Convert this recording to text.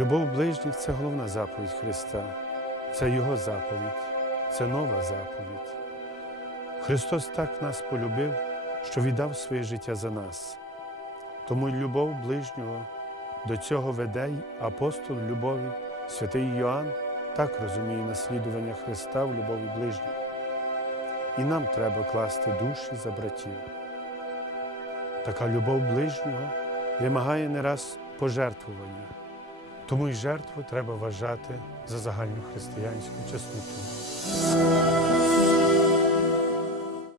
Любов ближніх це головна заповідь Христа, це Його заповідь, це нова заповідь. Христос так нас полюбив, що віддав своє життя за нас. Тому любов ближнього до цього веде й апостол любові, святий Йоанн так розуміє наслідування Христа в любові ближніх. І нам треба класти душі за братів. Така любов ближнього вимагає не раз пожертвування, тому й жертву треба вважати за загальну християнську чесноту.